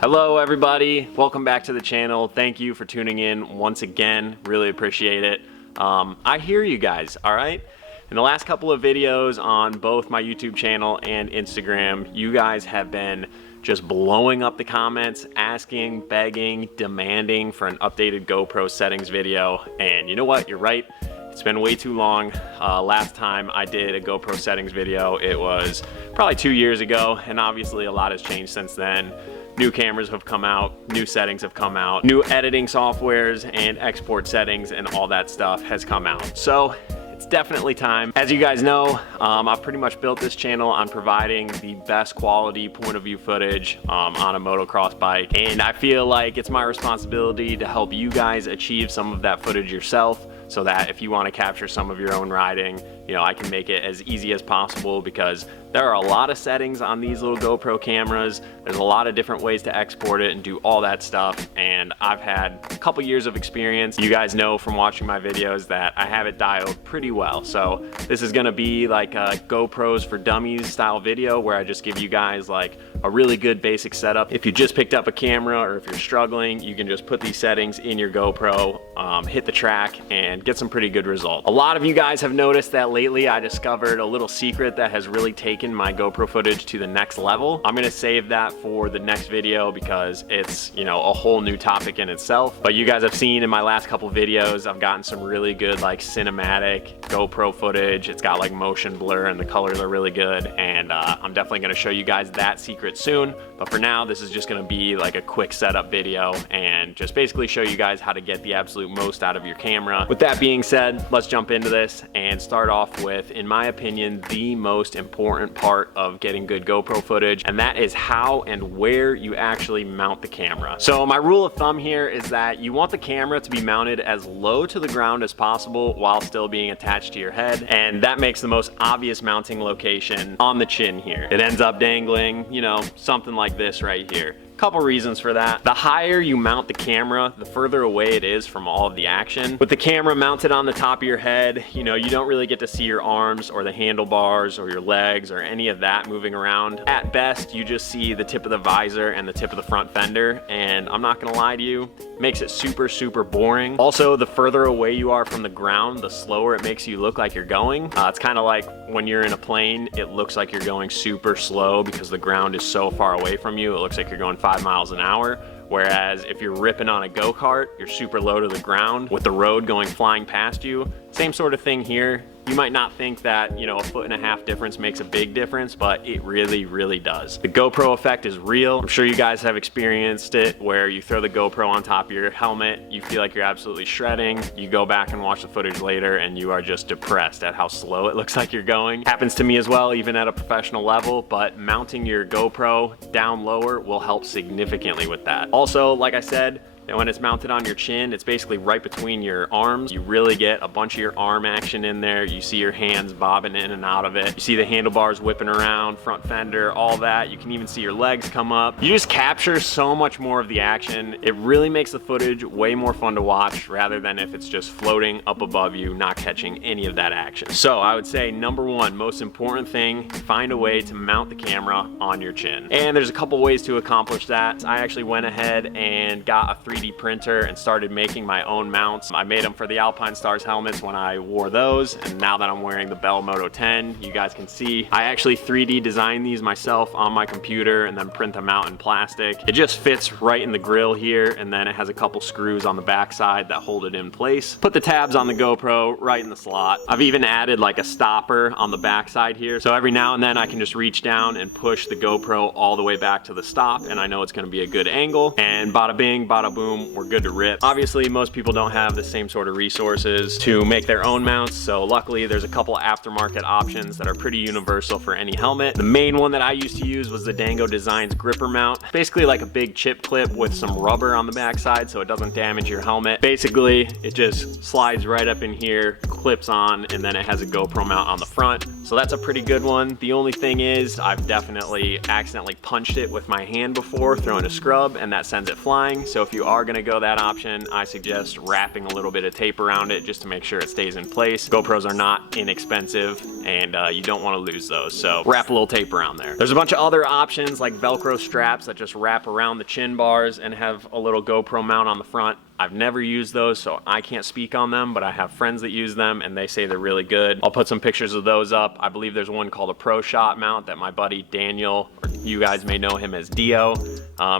Hello everybody, welcome back to the channel. Thank you for tuning in once again, really appreciate it. I hear you guys, all right? In the last couple of videos on both my YouTube channel and Instagram, you guys have been just blowing up the comments, asking, begging, demanding for an updated GoPro settings video. And you know what, you're right, it's been way too long. Last time I did a GoPro settings video, it was probably 2 years ago, and obviously a lot has changed since then. New cameras have come out, new settings have come out, new editing softwares and export settings and all that stuff has come out. So it's definitely time. As you guys know, I've pretty much built this channel on providing the best quality point of view footage on a motocross bike. And I feel like it's my responsibility to help you guys achieve some of that footage yourself, so that if you want to capture some of your own riding, you know, I can make it as easy as possible, because there are a lot of settings on these little GoPro cameras. There's a lot of different ways to export it and do all that stuff, and I've had a couple years of experience. You guys know from watching my videos that I have it dialed pretty well. So this is gonna be like a GoPros for Dummies style video where I just give you guys like a really good basic setup. If you just picked up a camera or if you're struggling, you can just put these settings in your GoPro, hit the track, and get some pretty good results. A lot of you guys have noticed that lately I discovered a little secret that has really taken my GoPro footage to the next level. I'm gonna save that for the next video because it's, you know, a whole new topic in itself. But you guys have seen in my last couple videos, I've gotten some really good like cinematic GoPro footage. It's got like motion blur and the colors are really good, and I'm definitely gonna show you guys that secret soon. But for now, this is just gonna be like a quick setup video and just basically show you guys how to get the absolute most out of your camera. With that being said, let's jump into this and start off with, in my opinion, the most important part of getting good GoPro footage, and that is how and where you actually mount the camera. So my rule of thumb here is that you want the camera to be mounted as low to the ground as possible while still being attached to your head, and that makes the most obvious mounting location on the chin here. It ends up dangling, you know, something like this right here. Couple reasons for that. The higher you mount the camera, the further away it is from all of the action. With the camera mounted on the top of your head, you know, you don't really get to see your arms or the handlebars or your legs or any of that moving around. At best, you just see the tip of the visor and the tip of the front fender, and I'm not gonna lie to you, it makes it super boring. Also, the further away you are from the ground, the slower it makes you look like you're going. It's kind of like when you're in a plane, it looks like you're going super slow because the ground is so far away from you. It looks like you're going 5 miles an hour. Whereas if you're ripping on a go-kart, you're super low to the ground with the road going flying past you. Same sort of thing here. You might not think that, you know, a 1.5 foot difference makes a big difference, but it really does. The GoPro effect is real. I'm sure you guys have experienced it, where you throw the GoPro on top of your helmet, you feel like you're absolutely shredding. You go back and watch the footage later and you are just depressed at how slow it looks like you're going. Happens to me as well, even at a professional level, but mounting your GoPro down lower will help significantly with that. Also, like I said, and when it's mounted on your chin, it's basically right between your arms. You really get a bunch of your arm action in there. You see your hands bobbing in and out of it. You see the handlebars whipping around, front fender, all that. You can even see your legs come up. You just capture so much more of the action. It really makes the footage way more fun to watch, rather than if it's just floating up above you, not catching any of that action. So I would say number one, most important thing, find a way to mount the camera on your chin. And there's a couple ways to accomplish that. I actually went ahead and got a 3D printer and started making my own mounts. I made them for the Alpine Stars helmets when I wore those, and now that I'm wearing the Bell Moto 10, you guys can see I actually 3D designed these myself on my computer and then print them out in plastic. It just fits right in the grill here, and then it has a couple screws on the back side that hold it in place. Put the tabs on the GoPro right in the slot. I've even added like a stopper on the back side here, so every now and then I can just reach down and push the GoPro all the way back to the stop, and I know it's gonna be a good angle, and bada bing, bada boom, we're good to rip. Obviously, most people don't have the same sort of resources to make their own mounts, so luckily there's a couple aftermarket options that are pretty universal for any helmet. The main one that I used to use was the Dango Designs gripper mount. Basically like a big chip clip with some rubber on the backside so it doesn't damage your helmet. Basically, it just slides right up in here, clips on, and then it has a GoPro mount on the front. So that's a pretty good one. The only thing is I've definitely accidentally punched it with my hand before, throwing a scrub, and that sends it flying. So if you are are gonna go that option, I suggest wrapping a little bit of tape around it just to make sure it stays in place. GoPros are not inexpensive, and you don't wanna lose those, so wrap a little tape around there. There's a bunch of other options like Velcro straps that just wrap around the chin bars and have a little GoPro mount on the front. I've never used those, so I can't speak on them, but I have friends that use them and they say they're really good. I'll put some pictures of those up. I believe there's one called a Pro Shot mount that my buddy Daniel, or you guys may know him as Dio,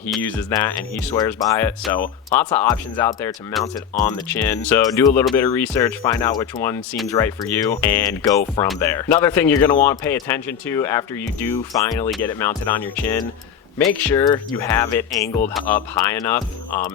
he uses that and he swears by it. So lots of options out there to mount it on the chin. So do a little bit of research, find out which one seems right for you, and go from there. Another thing you're gonna wanna pay attention to after you do finally get it mounted on your chin, make sure you have it angled up high enough.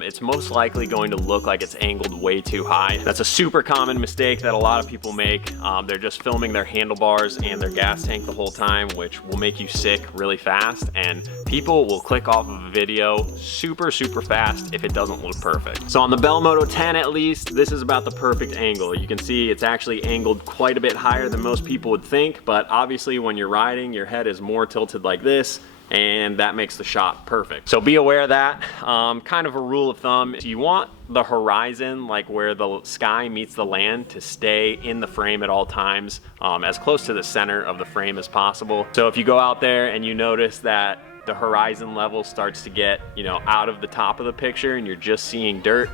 It's most likely going to look like it's angled way too high. That's a super common mistake that a lot of people make. They're just filming their handlebars and their gas tank the whole time, which will make you sick really fast, and people will click off of a video super fast if it doesn't look perfect. So on the Bell Moto 10 at least, this is about the perfect angle. You can see it's actually angled quite a bit higher than most people would think, but obviously when you're riding, your head is more tilted like this, and that makes the shot perfect. So be aware of that. Kind of a rule of thumb, you want the horizon, like where the sky meets the land, to stay in the frame at all times, as close to the center of the frame as possible. So if you go out there and you notice that the horizon level starts to get, you know, out of the top of the picture and you're just seeing dirt,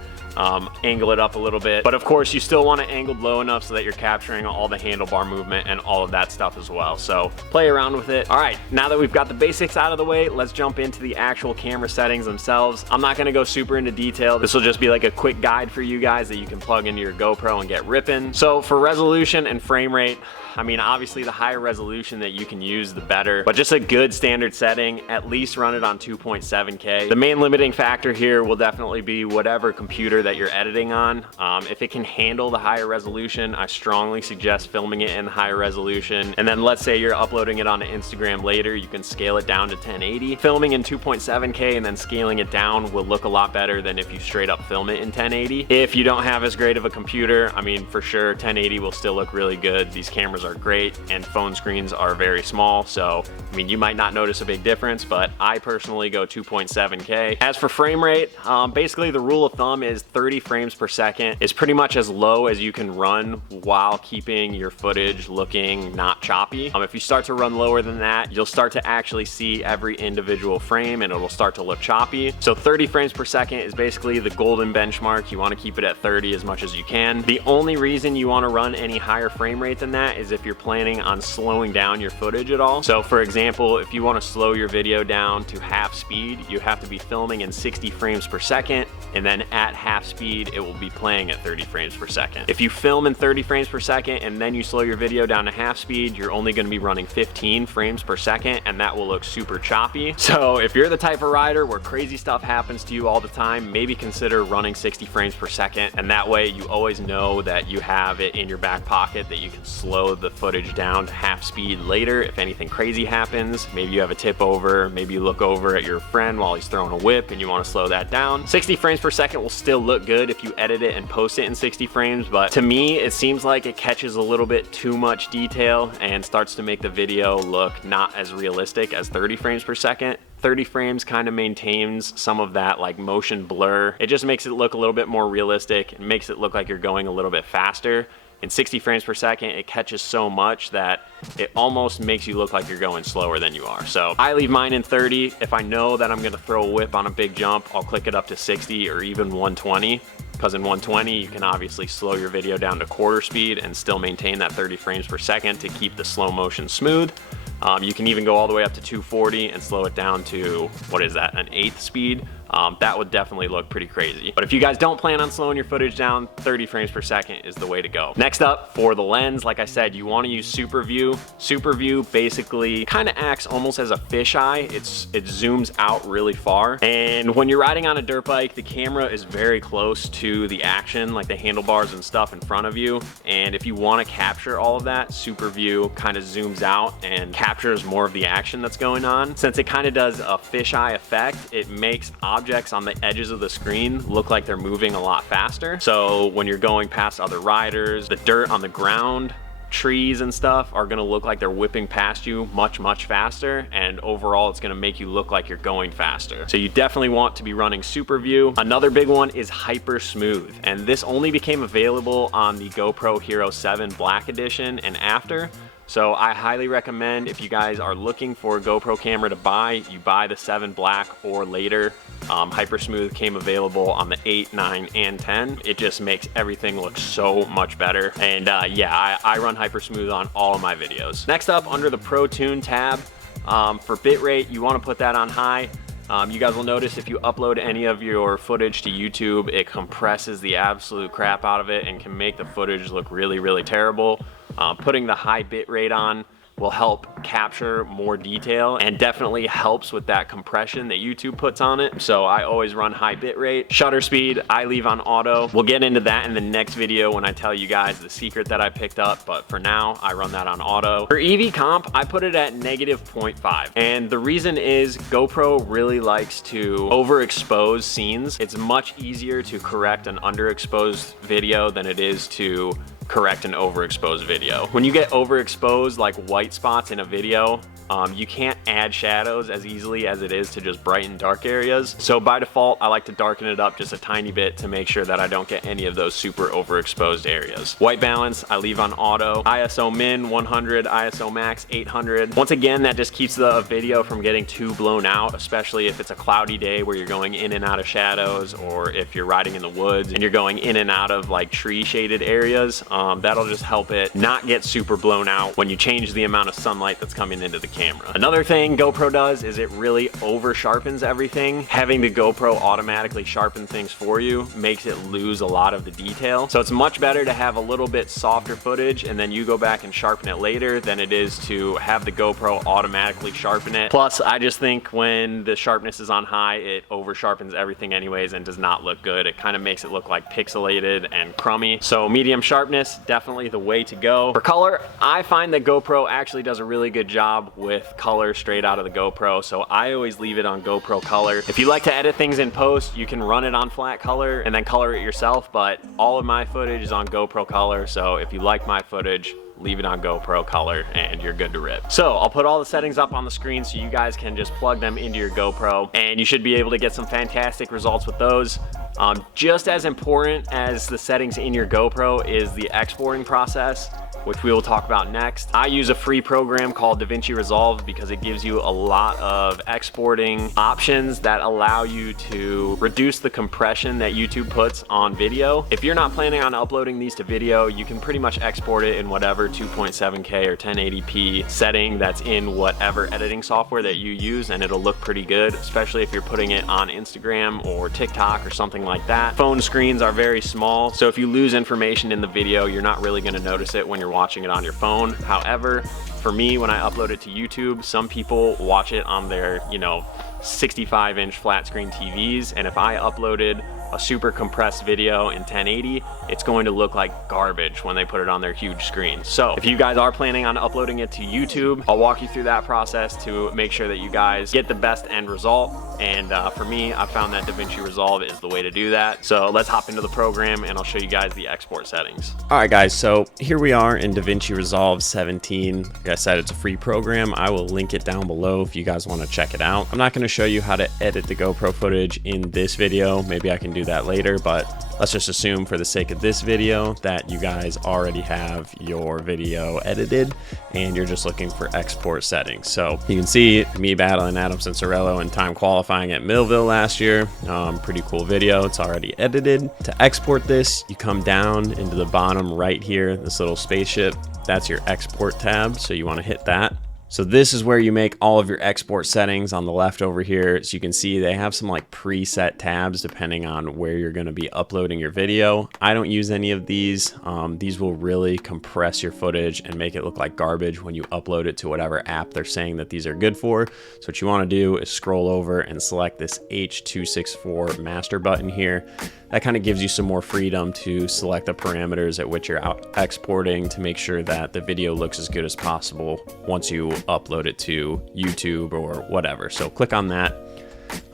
angle it up a little bit. But of course you still want it angled low enough so that you're capturing all the handlebar movement and all of that stuff as well. So play around with it. All right, now that we've got the basics out of the way, let's jump into the actual camera settings themselves. I'm not gonna go super into detail. This will just be like a quick guide for you guys that you can plug into your GoPro and get ripping. So for resolution and frame rate, I mean, obviously the higher resolution that you can use, the better, but just a good standard setting, at least run it on 2.7K. The main limiting factor here will definitely be whatever computer that you're editing on. If it can handle the higher resolution, I strongly suggest filming it in higher resolution. And then let's say you're uploading it onto Instagram later, you can scale it down to 1080. Filming in 2.7K and then scaling it down will look a lot better than if you straight up film it in 1080. If you don't have as great of a computer, I mean, for sure 1080 will still look really good. These cameras are great and phone screens are very small, so I mean, you might not notice a big difference, but I personally go 2.7K. As for frame rate, basically the rule of thumb is 30 frames per second is pretty much as low as you can run while keeping your footage looking not choppy. If you start to run lower than that, you'll start to actually see every individual frame and it'll start to look choppy. So 30 frames per second is basically the golden benchmark. You want to keep it at 30 as much as you can. The only reason you want to run any higher frame rate than that is if you're planning on slowing down your footage at all. So for example, if you want to slow your video down to half speed, you have to be filming in 60 frames per second, and then at half speed, it will be playing at 30 frames per second. If you film in 30 frames per second and then you slow your video down to half speed, you're only going to be running 15 frames per second, and that will look super choppy. So if you're the type of rider where crazy stuff happens to you all the time, maybe consider running 60 frames per second, and that way you always know that you have it in your back pocket that you can slow the footage down to half speed later if anything crazy happens. Maybe you have a tip over, maybe you look over at your friend while he's throwing a whip and you want to slow that down. 60 frames per second will still look good if you edit it and post it in 60 frames, but to me it seems like it catches a little bit too much detail and starts to make the video look not as realistic as 30 frames per second. 30 frames kind of maintains some of that like motion blur. It just makes it look a little bit more realistic and makes it look like you're going a little bit faster. In 60 frames per second, it catches so much that it almost makes you look like you're going slower than you are. So I leave mine in 30. If I know that I'm gonna throw a whip on a big jump, I'll click it up to 60 or even 120. Because in 120, you can obviously slow your video down to quarter speed and still maintain that 30 frames per second to keep the slow motion smooth. You can even go all the way up to 240 and slow it down to, what is that, an 1/8 speed. That would definitely look pretty crazy. But if you guys don't plan on slowing your footage down, 30 frames per second is the way to go. Next up, for the lens, like I said, you want to use super view. Super view basically kind of acts almost as a fisheye. It zooms out really far. And when you're riding on a dirt bike, the camera is very close to the action, like the handlebars and stuff in front of you. And if you want to capture all of that, super view kind of zooms out and captures more of the action that's going on. Since it kind of does a fisheye effect, it makes objects on the edges of the screen look like they're moving a lot faster. So when you're going past other riders, the dirt on the ground trees and stuff are gonna look like they're whipping past you much faster, and overall it's gonna make you look like you're going faster. So you definitely want to be running super view. Another big one is hyper smooth, and this only became available on the GoPro Hero 7 Black Edition and after. So I highly recommend, if you guys are looking for a GoPro camera to buy, you buy the 7 Black or later. Hyper Smooth came available on the 8, 9, and 10. It just makes everything look so much better. And yeah, I run Hyper Smooth on all of my videos. Next up, under the Pro Tune tab, for bitrate, you want to put that on high. You guys will notice if you upload any of your footage to YouTube, it compresses the absolute crap out of it and can make the footage look really terrible. Putting the high bit rate on will help capture more detail and definitely helps with that compression that YouTube puts on it. So I always run high bit rate. Shutter speed, I leave on auto. We'll get into that in the next video when I tell you guys the secret that I picked up, but for now, I run that on auto. For EV comp, I put it at -0.5. And the reason is GoPro really likes to overexpose scenes. It's much easier to correct an underexposed video than it is to correct an overexposed video. When you get overexposed, like white spots in a video, you can't add shadows as easily as it is to just brighten dark areas. So by default, I like to darken it up just a tiny bit to make sure that I don't get any of those super overexposed areas. White balance, I leave on auto. ISO min 100, ISO max 800. Once again, that just keeps the video from getting too blown out, especially if it's a cloudy day where you're going in and out of shadows, or if you're riding in the woods and you're going in and out of like tree shaded areas. That'll just help it not get super blown out when you change the amount of sunlight that's coming into the camera. Another thing GoPro does is it really over sharpens everything. Having the GoPro automatically sharpen things for you makes it lose a lot of the detail. So it's much better to have a little bit softer footage and then you go back and sharpen it later than it is to have the GoPro automatically sharpen it. Plus, I just think when the sharpness is on high, it over sharpens everything anyways and does not look good. It kind of makes it look like pixelated and crummy. So medium sharpness, definitely the way to go. For color, I find that GoPro actually does a really good job with color straight out of the GoPro, so I always leave it on GoPro color. If you like to edit things in post, you can run it on flat color and then color it yourself, but all of my footage is on GoPro color, so if you like my footage, leave it on GoPro color and you're good to rip. So I'll put all the settings up on the screen so you guys can just plug them into your GoPro and you should be able to get some fantastic results with those. Just as important as the settings in your GoPro is the exporting process, which we will talk about next. I use a free program called DaVinci Resolve because it gives you a lot of exporting options that allow you to reduce the compression that YouTube puts on video. If you're not planning on uploading these to video, you can pretty much export it in whatever 2.7K or 1080p setting that's in whatever editing software that you use, and it'll look pretty good, especially if you're putting it on Instagram or TikTok or something like that. Phone screens are very small, so if you lose information in the video, you're not really gonna notice it when you're watching it on your phone. However, for me, when I upload it to YouTube, some people watch it on their, 65-inch flat screen TVs, and if I uploaded a super compressed video in 1080, it's going to look like garbage when they put it on their huge screen. So if you guys are planning on uploading it to YouTube, I'll walk you through that process to make sure that you guys get the best end result. And for me, I found that DaVinci Resolve is the way to do that. So let's hop into the program and I'll show you guys the export settings. All right, guys, so here we are in DaVinci Resolve 17. Like I said, it's a free program. I will link it down below if you guys want to check it out. I'm not going to show you how to edit the GoPro footage in this video. Maybe I can do that later, but let's just assume for the sake of this video that you guys already have your video edited and you're just looking for export settings. So you can see me battling Adam Cincerello and time qualifying at Millville last year. Pretty cool video. It's already edited. To export this, you come down into the bottom right here, this little spaceship. That's your export tab, so you want to hit that. So this is where you make all of your export settings on the left over here. So you can see they have some like preset tabs depending on where you're going to be uploading your video. I don't use any of these. These will really compress your footage and make it look like garbage when you upload it to whatever app they're saying that these are good for. So what you want to do is scroll over and select this H264 master button here. That kind of gives you some more freedom to select the parameters at which you're exporting to make sure that the video looks as good as possible once you upload it to YouTube or whatever. So click on that.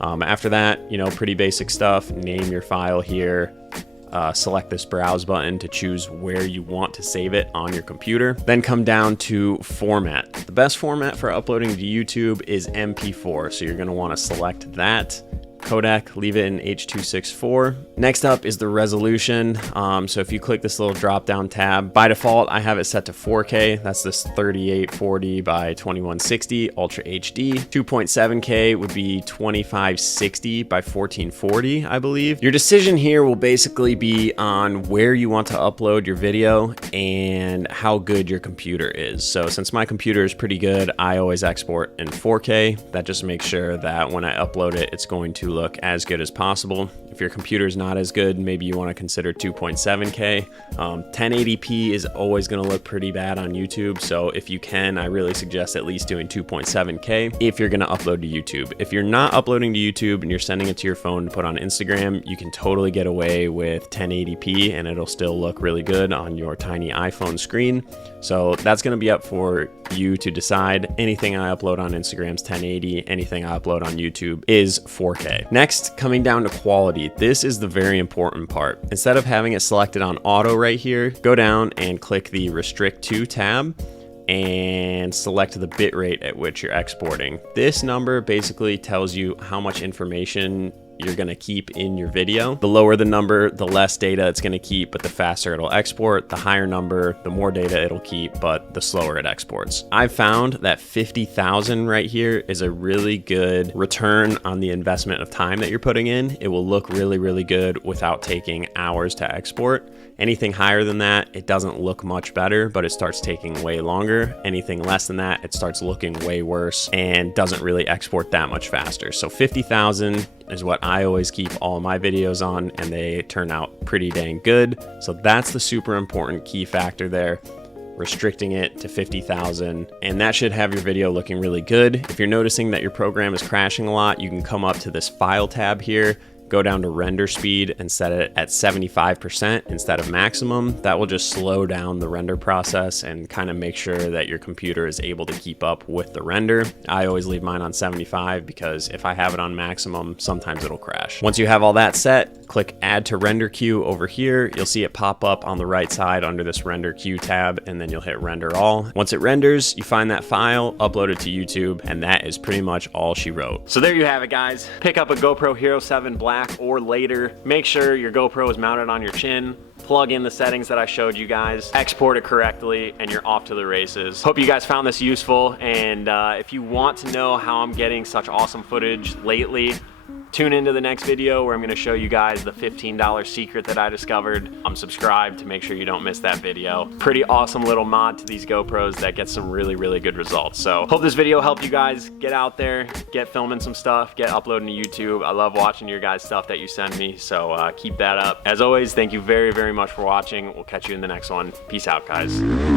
After that, pretty basic stuff. Name your file here. select this browse button to choose where you want to save it on your computer. Then come down to format. The best format for uploading to YouTube is MP4, so you're going to want to select that. Codec, leave it in H.264. Next up is the resolution. So if you click this little drop down tab, by default I have it set to 4K. That's this 3840 by 2160 Ultra HD. 2.7K would be 2560 by 1440, I believe. Your decision here will basically be on where you want to upload your video and how good your computer is. So since my computer is pretty good, I always export in 4K. That just makes sure that when I upload it, it's going to look as good as possible. If your computer is not as good, maybe you want to consider 2.7K. 1080p is always going to look pretty bad on YouTube, so if you can, I really suggest at least doing 2.7K if you're going to upload to YouTube. If you're not uploading to YouTube and you're sending it to your phone to put on Instagram, you can totally get away with 1080p and it'll still look really good on your tiny iPhone screen. So that's going to be up for you to decide. Anything I upload on Instagram is 1080, anything I upload on YouTube is 4K. Next, coming down to quality. This is the very important part. Instead of having it selected on auto right here, go down and click the restrict to tab and select the bitrate at which you're exporting. This number basically tells you how much information you're going to keep in your video. The lower the number, the less data it's going to keep, but the faster it'll export. The higher number, the more data it'll keep, but the slower it exports. I've found that 50,000 right here is a really good return on the investment of time that you're putting in. It will look really, really good without taking hours to export. Anything higher than that, it doesn't look much better, but it starts taking way longer. Anything less than that, it starts looking way worse and doesn't really export that much faster. So 50,000 is what I always keep all my videos on, and they turn out pretty dang good. So that's the super important key factor there, restricting it to 50,000, and that should have your video looking really good. If you're noticing that your program is crashing a lot, you can come up to this file tab here, go down to render speed and set it at 75% instead of maximum. That will just slow down the render process and kind of make sure that your computer is able to keep up with the render. I always leave mine on 75 because if I have it on maximum, sometimes it'll crash. Once you have all that set, click add to render queue over here. You'll see it pop up on the right side under this render queue tab, and then you'll hit render all. Once it renders, you find that file, upload it to YouTube, and that is pretty much all she wrote. So there you have it, guys. Pick up a GoPro Hero 7 Black or later. Make sure your GoPro is mounted on your chin. Plug in the settings that I showed you guys, export it correctly, and you're off to the races. Hope you guys found this useful, and if you want to know how I'm getting such awesome footage lately, tune into the next video where I'm going to show you guys the $15 secret that I discovered. I'm subscribed to make sure you don't miss that video. Pretty awesome little mod to these GoPros that gets some really, really good results. So hope this video helped you guys get out there, get filming some stuff, get uploading to YouTube. I love watching your guys' stuff that you send me, so keep that up. As always, thank you very, very much for watching. We'll catch you in the next one. Peace out, guys.